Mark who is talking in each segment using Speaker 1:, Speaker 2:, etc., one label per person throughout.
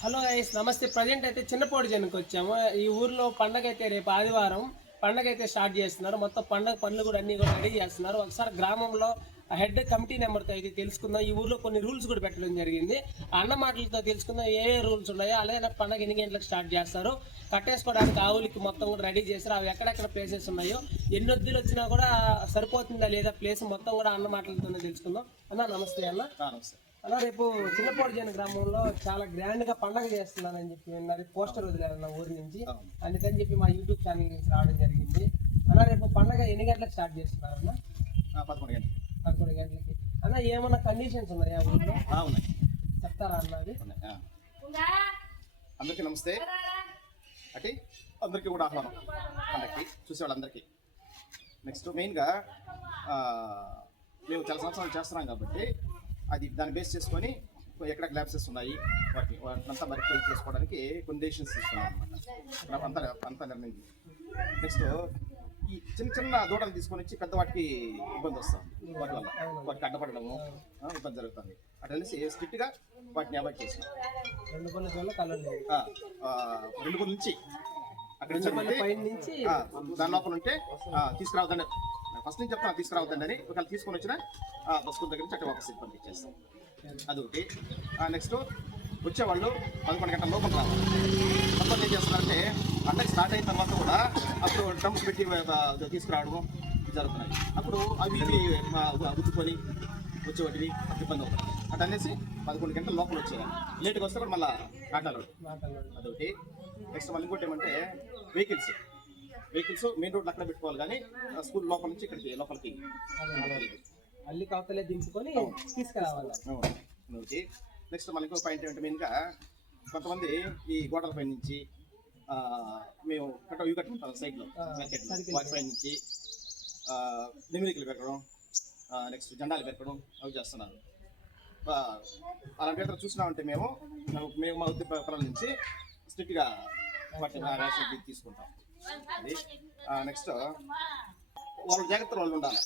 Speaker 1: Hello guys నమస్తే. Present అయితే చిన్నపోడి జనకి వచ్చాము. ఈ ఊర్లో పండగ అయితే రేపు ఆదివారం పండగ అయితే స్టార్ట్ చేస్తున్నారు. మొత్తం పండగ పనులు కూడా అన్ని కూడా రెడీ చేస్తున్నారు. ఒకసారి గ్రామంలో హెడ్ కమిటీ నెంబర్తో అయితే తెలుసుకుందాం. ఈ ఊర్లో కొన్ని రూల్స్ కూడా పెట్టడం జరిగింది. అన్న మాటలతో తెలుసుకుందాం ఏ ఏ రూల్స్ ఉన్నాయో అలాగే పండగ ఎన్ని గంటలకు స్టార్ట్ చేస్తారు కట్టేసుకోవడానికి ఆవులకి మొత్తం కూడా రెడీ చేస్తారు అవి ఎక్కడెక్కడ ప్లేసెస్ ఉన్నాయో ఎన్ని వద్దులు వచ్చినా కూడా సరిపోతుందా లేదా ప్లేస్ మొత్తం కూడా అన్న మాటలతోనే తెలుసుకుందాం. అన్న నమస్తే అన్న. అలా రేపు చిన్నపోటు జన గ్రామంలో చాలా గ్రాండ్గా పండగ చేస్తున్నానని చెప్పి విన్నారు పోస్టర్ వదిలేరు నా ఊరి నుంచి. అందుకని చెప్పి మా యూట్యూబ్ ఛానల్ నుంచి రావడం జరిగింది. అలా రేపు పండగ ఎన్ని గంటలకు స్టార్ట్ చేస్తున్నారన్న?
Speaker 2: పదకొండు గంటలు
Speaker 1: పదకొండు గంటలకి. అన్న ఏమన్నా కండిషన్స్ ఉన్నాయా ఊర్లో?
Speaker 2: ఆ, ఉన్నాయి.
Speaker 1: చెప్తారా అన్నది.
Speaker 2: అందరికీ నమస్తే. అటు అందరికీ కూడా ఆహ్వానం. అందరికీ చూసే వాళ్ళందరికీ. నెక్స్ట్ మెయిన్గా మేము చాలా సంవత్సరాలు చేస్తున్నాం కాబట్టి అది దాన్ని బేస్ చేసుకొని ఎక్కడ గ్లాప్సెస్ ఉన్నాయి వాటి వాటినంతా వెరిఫై చేసుకోవడానికి కొన్ని డెసిషన్స్ తీసుకున్నాం అనమాట అంతా అంతా నిర్ణయం నెక్స్ట్ ఈ చిన్న చిన్న దూడలు తీసుకొని వచ్చి పెద్ద వాటికి ఇబ్బంది వస్తుంది. వాటి వల్ల వాటికి అడ్డపడము ఇబ్బంది జరుగుతుంది. అటనేసి స్ట్రిక్ట్గా వాటిని అవాయిడ్ చేసినాం
Speaker 1: రెండు
Speaker 2: మూడు నుంచి అక్కడ నుంచి దాని లోపల ఉంటే ఆ, తీసుకురావద్దండి. ఫస్ట్ నుంచి చెప్తాను తీసుకురావద్దండి అని. ఒకవేళ తీసుకొని వచ్చినా స్కూల్ దగ్గర నుంచి అక్కడ వాపస్ పంపించేస్తాం అదొకటి నెక్స్ట్ వచ్చేవాళ్ళు పదకొండు గంటల లోపల రావాలి. మొత్తం ఏం చేస్తున్నారంటే పండగ స్టార్ట్ అయిన తర్వాత కూడా అప్పుడు డ్రమ్స్ పెట్టి తీసుకురావడం జరుగుతున్నాయి. అప్పుడు అవి ఇవి గుర్తుకొని వచ్చేవాటివి ఇబ్బంది అవుతుంది. అటు అనేసి పదకొండు గంటల లోపల వచ్చేయాలి. లేట్గా వస్తే కూడా మళ్ళీ ఆటలు అదొకటి నెక్స్ట్ మళ్ళీ ఇంకోటి ఏమంటే వెహికల్స్. వెహికల్స్ మెయిన్ రోడ్ అక్కడ పెట్టుకోవాలి కానీ స్కూల్ లోపల నుంచి ఇక్కడికి లోపలికి.
Speaker 1: అల్లి కవతలే దింపుకొని తీసుకురావాలి.
Speaker 2: నెక్స్ట్ మళ్ళీ ఇంకో పాయింట్ ఏంటంటే మెయిన్గా కొంతమంది ఈ గోడల పై నుంచి మేము కట్ట ఇవి కట్టుకుంటాం సైడ్లో
Speaker 1: circle.
Speaker 2: వాటి పై నుంచి నిమిలికలు పెట్టడం నెక్స్ట్ జెండాలు పెట్టడం అవి చేస్తున్నారు. అలాంటి ఇతర చూసినామంటే మేము మేము- మా ఉద్యోగ నుంచి స్ట్రిక్ట్గా వాటి తీసుకుంటాం. నెక్స్ట్ వాళ్ళ జాగ్రత్తలు వాళ్ళు ఉండాలి.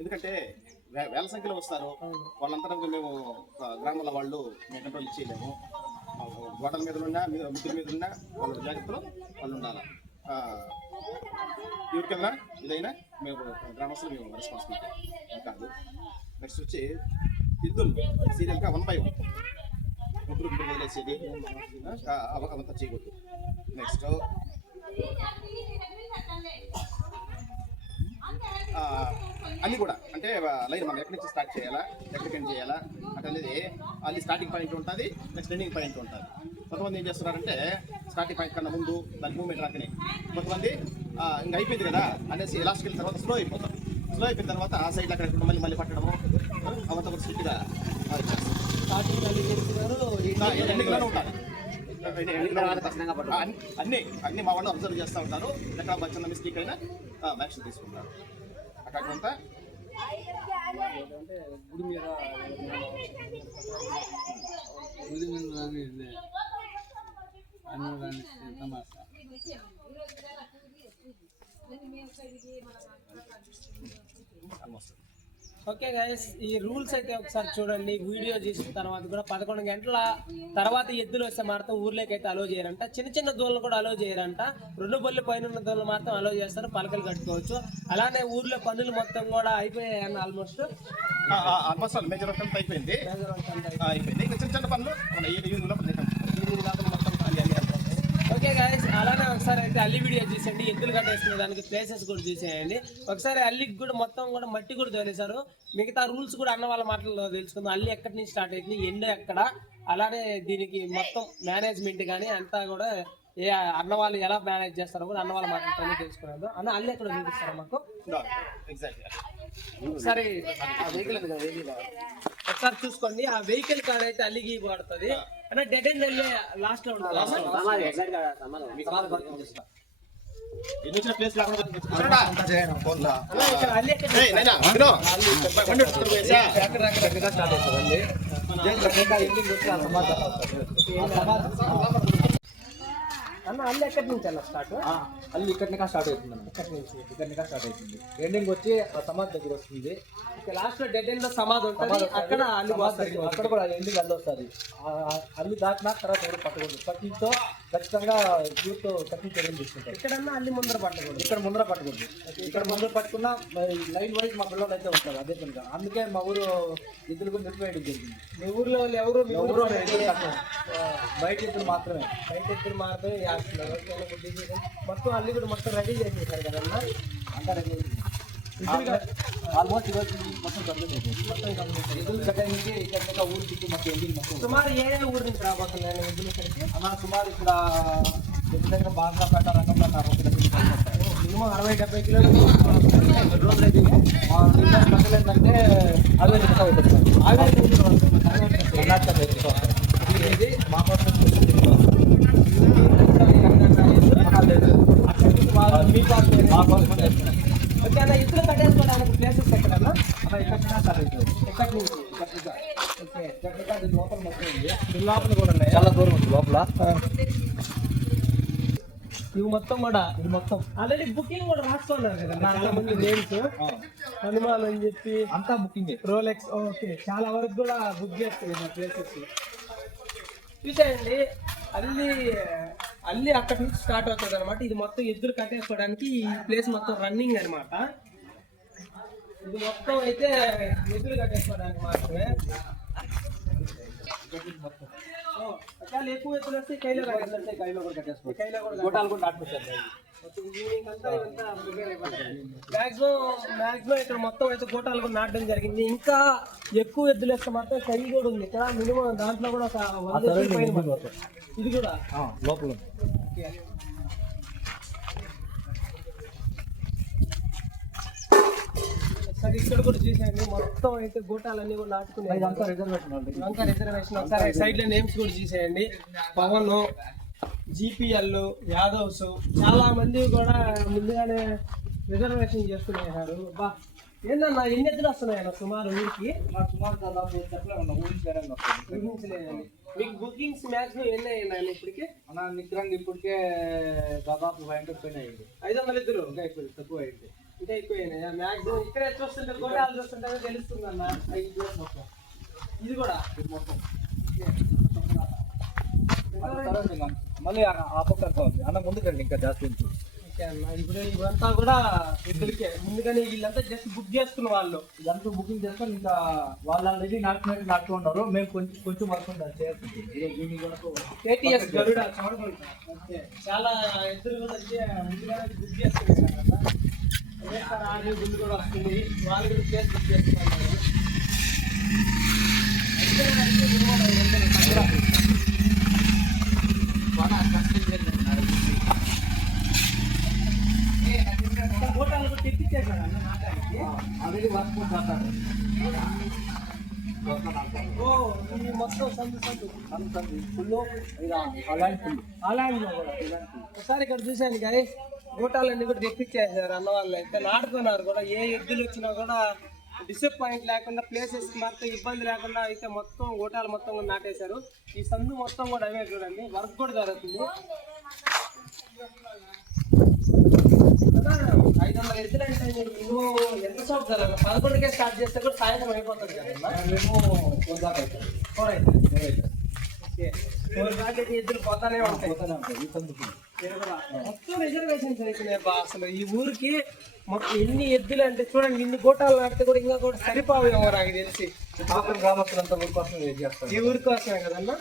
Speaker 2: ఎందుకంటే వే- వేల సంఖ్యలో వస్తారు. వాళ్ళంతా మేము గ్రామాల వాళ్ళు మేము కంట్రోల్ చేయలేము. గోడల మీద ఉన్నా మీద ముద్దుల మీద ఉన్నా వాళ్ళ జాగ్రత్తలు వాళ్ళు ఉండాలి. ఆ, ఎవరికైనా ఇదైనా మేము గ్రామస్తులు మేము రెస్పాన్సిబిలిటీ కాదు. నెక్స్ట్ వచ్చి ఇద్దులు సీరియల్గా వన్ బై వన్ ముగ్గురు ముగ్గురు వదిలేసేది అవంతా చేయకూడదు. నెక్స్ట్ అన్ని కూడా. అంటే లైన్ మనం ఎక్కడి నుంచి స్టార్ట్ చేయాలా? ఎక్కడికి ఎండ్ చేయాలా? అంటే అనేది అది స్టార్టింగ్ పాయింట్ ఉంటుంది నెక్స్ట్ ఎండింగ్ పాయింట్ ఉంటుంది. కొంతమంది ఏం చేస్తున్నారంటే స్టార్టింగ్ పాయింట్ కన్నా ముందు దాని మూమెంట్ రాకనే. కొంతమంది ఇంకా అయిపోయింది కదా అనేసి లాస్ట్కి వెళ్ళిన తర్వాత స్లో అయిపోతాం స్లో అయిపోయిన తర్వాత ఆ సైడ్ అక్కడ మళ్ళీ మళ్ళీ పట్టడము అవంతా కూడా స్ట్రిక్ట్గా
Speaker 1: స్టార్టింగ్
Speaker 2: ఎండింగ్లోనే ఉంటారు. అన్ని- అన్ని అన్ని మా వాళ్ళు అబ్జర్వ్ చేస్తూ ఉంటారు. ఎక్కడ చిన్న మిస్టేక్ అయినా యాక్షన్ తీసుకుంటారు. అక్కడ కొంత
Speaker 1: గుడి మీద
Speaker 3: గుడి మీద తమాషా
Speaker 1: ఓకే గైస్ ఈ రూల్స్ అయితే ఒకసారి చూడండి. వీడియో చేసిన తర్వాత కూడా పదకొండు గంటల తర్వాత ఎద్దులు వస్తే మాత్రం ఊర్లోకి అయితే అలో చేయరంట. చిన్న చిన్న దూడలు కూడా అలో చేయరంట. రెండు బొల్లి పైన ఉన్న మాత్రం అలో చేస్తారు. పలకలు కట్టుకోవచ్చు. అలానే ఊర్లో పనులు మొత్తం కూడా అయిపోయాయి ఆల్మోస్ట్
Speaker 2: ఆల్మోస్ట్ అయిపోయింది. అయిపోయింది. చిన్న చిన్న పనులు మన ఈ ఈ లోపల చేద్దాం.
Speaker 1: ఓకే గాయస్ అలానే ఒకసారి అయితే అల్లి వీడియో చూసేయండి. ఎద్దులు కట్టేసుకునే దానికి ప్లేసెస్ కూడా చూసేయండి. ఒకసారి అల్లికి కూడా మొత్తం కూడా మట్టి కూడా తోలేశారు. మిగతా రూల్స్ కూడా అన్న వాళ్ళ మాటల్లో తెలుసుకుందాం. అల్లి ఎక్కడి నుంచి స్టార్ట్ అయింది ఎండ ఎక్కడ? అలానే దీనికి మొత్తం మేనేజ్మెంట్ కానీ అంతా కూడా ఏ అన్న వాళ్ళు ఎలా మేనేజ్ చేస్తారో కూడా అన్న వాళ్ళ మాటలతోనే తెలుసుకున్నాను అన్న అల్లి ఎక్కడ చూపిస్తారా మాకు?
Speaker 2: ఎగ్జాక్ట్గా.
Speaker 1: ఒకసారి ఆ వెహికల్ ఉంది కదా, వెహికల్ ఒకసారి చూసుకోండి ఆ వెహికల్ కార్ అయితే అల్లికి పడుతుంది అంటే డెడ్ ఎండ్ వెళ్ళే లాస్ట్లో ఉంటుంది
Speaker 2: ప్లేస్ లేకుండా?
Speaker 1: అన్న, ఇక్కడ అల్లి ఎక్కడ? అన్న అల్లు నుంచి అన్న స్టార్ట్
Speaker 4: అల్లి ఇక్కడినికా స్టార్ట్ అవుతుంది
Speaker 1: ఎక్కడి నుంచి
Speaker 4: ఇక్కడినికా స్టార్ట్ అవుతుంది. ఎండింగ్ వచ్చి ఆ సమాధి దగ్గర వస్తుంది.
Speaker 1: లాస్ట్లో డెడ్ ఎండ్లో సమాధి ఉంటుంది అక్కడ అల్లు
Speaker 4: అక్కడ కూడా ఎండింగ్ అల్లి వస్తుంది అల్లి దాటినా తర్వాత ఎవరు పట్టకూడదు పట్టితో ఖచ్చితంగా యూత్ కట్టి చర్యలు తీసుకుంటారు
Speaker 1: ఎక్కడన్నా అల్లి ముందర పట్టకూడదు.
Speaker 4: ఇక్కడ ముందర పట్టకూడదు. ఇక్కడ ముందర పట్టుకున్నా లైన్ వైజ్ మా పిల్లలు అయితే ఉంటారు అదే పనిగా అందుకే మా ఊరు ఇద్దరు కూడా జరిగింది.
Speaker 1: మీ ఊర్లో ఎవరు?
Speaker 4: ఎవరు. బయట ఇద్దరు మాత్రమే.
Speaker 1: బయట ఇద్దరు మాత్రమే అన్న. మొత్తం అల్లి కూడా మొత్తం రెడీ చేసేసారు కదన్నా?
Speaker 4: అంతా ఆల్మోస్ట్ ఈరోజు మొత్తం కంప్లీట్ అయిపోయింది.
Speaker 1: మొత్తం కంప్లీట్
Speaker 4: ఎదురు కట్టడానికి ఇక్కడ ఊరు చుట్టూ మొత్తం ఎండింగ్ మొత్తం
Speaker 1: సుమారు ఏ ఊరు నుంచి రాబోతున్నాయి ఎద్దులు ఇక్కడికి
Speaker 4: అన్న సుమారు ఇక్కడ దగ్గర దగ్గర బాగా రంగంపేట ఒక దగ్గర
Speaker 1: మినిమం అరవై డెబ్బై కిలోమీటర్లు రోజులు అయితే
Speaker 4: ప్రజలు ఏంటంటే అరవై నిమిషాలు అవుతుంది కర్ణాటక. ఇది మా కోసం
Speaker 1: మీ పార్టీ
Speaker 4: మా కోసం చేస్తున్నారు.
Speaker 1: ఓకే అన్న ఇద్దరు కట్టేసుకోవడానికి ప్లేసెస్ ఎక్కడన్నా
Speaker 4: అన్న ఇక్కడ నుంచి స్టార్ట్ అవుతుంది.
Speaker 1: ఎక్కడి నుంచి
Speaker 4: ఓకే ఇక్కడ నుంచి అది లోపల మొత్తం
Speaker 1: కూడా ఉన్నాయి
Speaker 4: చాలా దూరం ఉంది లోపల
Speaker 1: ఇవి మొత్తం కూడా
Speaker 4: ఇది మొత్తం
Speaker 1: ఆల్రెడీ బుకింగ్ కూడా రాస్తున్నారు కదా చాలా మంది నేమ్స్ హనుమాన్ అని చెప్పి
Speaker 4: అంతా బుకింగ్
Speaker 1: రోలెక్స్ ఓకే చాలా వరకు కూడా బుక్ చేస్తుంది ప్లేసెస్ చూసేయండి అల్లి అల్లి అక్కడి నుంచి స్టార్ట్ అవుతుంది అనమాట ఇది మొత్తం ఎదురు కట్టేసుకోవడానికి ఈ ప్లేస్ మొత్తం రన్నింగ్ అనమాట ఇది మొత్తం అయితే ఎదురు కట్టేసుకోవడానికి మాత్రమే. చాలా ఎక్కువ ఎత్తులు వస్తే కైలో కట్టేస్తారు
Speaker 4: కైలో కూడా కట్టేసుకోవచ్చు
Speaker 1: కైలో కూడా
Speaker 4: గోటాలు కూడా
Speaker 1: ఇక్కడ మొత్తం అయితే గోటాలు కూడా నాటడం జరిగింది. ఇంకా ఎక్కువ ఎద్దులు వేస్తే మాత్రం కరి కూడా ఉంది. ఇక్కడ మినిమం దాంట్లో కూడా ఒక వంద. ఇది కూడా?
Speaker 4: లోపల
Speaker 1: సరే ఇక్కడ కూడా చూసేయండి. మొత్తం అయితే గోటాలన్నీ కూడా నాటుకున్నాయి.
Speaker 4: ఇదంతా రిజర్వేషన్ వాళ్ళది.
Speaker 1: ఇంకా రిజర్వేషన్ ఒకసారి సైడ్లో నేమ్స్ కూడా చూసేయండి. పవన్ జీపీఎల్ యాదవ్స్. చాలా మంది కూడా ముందుగానే రిజర్వేషన్ చేసుకునేసారు బా ఏందన్నా ఎన్ని ఎద్దులు వస్తున్నాయన్న సుమారు ఊరికి?
Speaker 4: మా సుమారు దాదాపు చెప్పలే ఉన్నా ఊహించలేని వస్తుంది.
Speaker 1: ఊహించలేదండి. మీకు బుకింగ్స్ మ్యాక్సిమం ఎన్ని అయ్యాయి ఇప్పటికి?
Speaker 4: అన్న నిగ్రంగా ఇప్పటికే దాదాపు ఫైవ్ హండ్రెడ్ పైన అయింది
Speaker 1: ఐదు వందల ఇద్దరు
Speaker 4: ఇంకా తక్కువ అయింది.
Speaker 1: ఎక్కువ అయినాయా మ్యాక్సిమం ఇక్కడే చూస్తుంటే గోటాలు చూస్తుంటే తెలుస్తుంది అన్న
Speaker 4: ఐదు ప్లేస్ మొత్తం.
Speaker 1: ఇది కూడా.
Speaker 4: ఇది మొత్తం. మళ్ళీ ఆ పక్క ఉంది. అన్న ముందుకండి ఇంకా జాస్తి
Speaker 1: ఓకే అన్న ఇప్పుడు ఇవంతా కూడా ఇద్దరికే ముందుగానే వీళ్ళంతా జస్ట్ బుక్ చేసుకున్న వాళ్ళు.
Speaker 4: ఇదంతా బుకింగ్ చేసుకొని ఇంకా వాళ్ళ ఆల్రెడీ నాటుకున్నట్టు నాటుకు ఉన్నారు. మేము కొంచెం కొంచెం వర్క్ ఉండాలి. చేయాల్సి ఉంటుంది ఈ- దీనికి వరకు
Speaker 1: కేటీఎస్ గరుడ చూడకుండా చాలా ఎదురు కూడా ముందుగానే బుక్ చేసుకున్నారు వస్తుంది వాళ్ళు కూడా కేసు బుక్ కూడా తెప్పించేశారు అన్న నాటానికి.
Speaker 4: ఆల్రెడీ వర్క్
Speaker 1: ఈ మొత్తం సందు సందు
Speaker 4: ఫుల్ అలాంటి ఫుల్
Speaker 1: అలాంటి కూడా ఒకసారి ఇక్కడ చూశాను గాయ గోటాలన్నీ కూడా తెప్పించేసారు అన్న వాళ్ళు అయితే నాటుకున్నారు కూడా. ఏ ఎద్దులు వచ్చినా కూడా డిసప్పాయింట్ లేకుండా ప్లేసెస్ మొత్తం ఇబ్బంది లేకుండా అయితే మొత్తం గోటాలు మొత్తం కూడా నాటేశారు. ఈ సందు మొత్తం కూడా అవే చూడండి. వర్క్ కూడా జరుగుతుంది. ఐదు వందల ఎద్దులు అంటే మీరు ఎంత షాప్ జరగాలి? పదకొండుకే స్టార్ట్ చేస్తే కూడా సాయంత్రం అయిపోతుంది కదన్నా
Speaker 4: మేము
Speaker 1: ఎద్దులు పోతానే ఉంటాయి. మొత్తం బా అసలు ఈ ఊరికి మొత్తం ఎన్ని ఎద్దులు అంటే చూడండి ఇన్ని గోటాలు నాటితే కూడా ఇంకా కూడా సరిపోవేమో నాకు తెలిసి.
Speaker 4: గ్రామస్తులంతా ఊరి కోసం
Speaker 1: ఈ ఊరి కోసమే కదన్నా?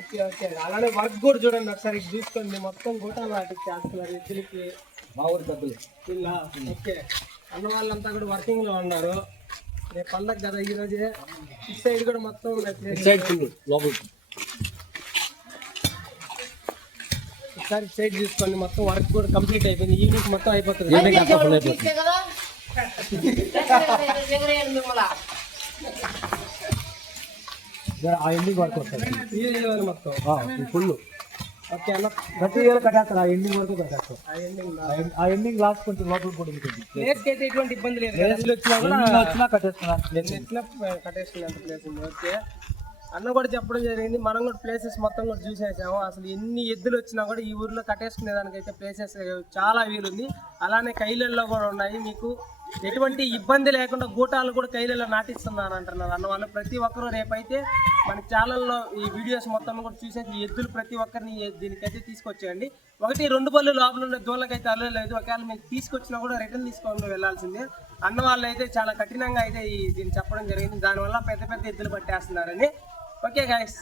Speaker 1: Okay okay. అలానే వర్క్ కూడా చూడండి ఒకసారి చూసుకోండి. మొత్తం గోటాలు నాటిచ్చేస్తున్నారు ఎద్దులకి
Speaker 4: మా ఊరి పెద్దలు
Speaker 1: ఇలా ఓకే. అన్న వాళ్ళంతా కూడా వర్కింగ్లో ఉన్నారు. రేపు పండగ కదా ఈ రోజే. ఇటు సైడ్ కూడా మొత్తం
Speaker 4: సైడ్
Speaker 1: ఒకసారి సైడ్ చూసుకోండి మొత్తం వర్క్ కూడా కంప్లీట్ అయిపోయింది. ఈవినింగ్ మొత్తం అయిపోతుంది.
Speaker 4: ఈవినింగ్ అంతా ఫుల్ అయిపోతుంది ఇక్కడ ఆ ఎండింగ్ వరకు వస్తుంది.
Speaker 1: మొత్తం.
Speaker 4: ఫుల్
Speaker 1: ఓకే అన్న.
Speaker 4: ప్రతి ఇయర్ కట్టేస్తారు ఆ ఎండింగ్ వరకు కట్టేస్తారు.
Speaker 1: ఆ
Speaker 4: ఎండింగ్ లాస్ట్ కొంచెం లోపల కూడా ఉంటుంది
Speaker 1: ప్లేస్ అయితే ఎటువంటి ఇబ్బంది లేదు కదా. ఎన్ని వచ్చినా కూడా
Speaker 4: వచ్చినా
Speaker 1: ప్లేస్ ఉంది. ఓకే అన్న కూడా చెప్పడం జరిగింది. మనం కూడా ప్లేసెస్ మొత్తం కూడా చూసేసాము. అసలు ఎన్ని ఎద్దులు వచ్చినా కూడా ఈ ఊర్లో కట్టేసుకునే దానికైతే ప్లేసెస్ చాలా వీలుంది. అలానే కైలల్లో కూడా ఉన్నాయి. మీకు ఎటువంటి ఇబ్బంది లేకుండా గూటాలు కూడా కైలలో నాటిస్తున్నారు అంటున్నారు అన్న వాళ్ళు. ప్రతి ఒక్కరూ రేపైతే మన ఛానల్లో ఈ వీడియోస్ మొత్తం కూడా చూసేసి ఈ ఎద్దులు ప్రతి ఒక్కరిని దీనికైతే తీసుకొచ్చేయండి. ఒకటి రెండు పళ్ళు లోపల ఉన్న దూలకైతే అల్లలేదు ఒకవేళ మీకు తీసుకొచ్చినా కూడా రిటర్న్ తీసుకొని వెళ్ళాల్సిందే. అన్న వాళ్ళు అయితే చాలా కఠినంగా అయితే ఈ దీన్ని చెప్పడం జరిగింది. దానివల్ల పెద్ద పెద్ద ఎద్దులు పట్టేస్తున్నారని. Okay guys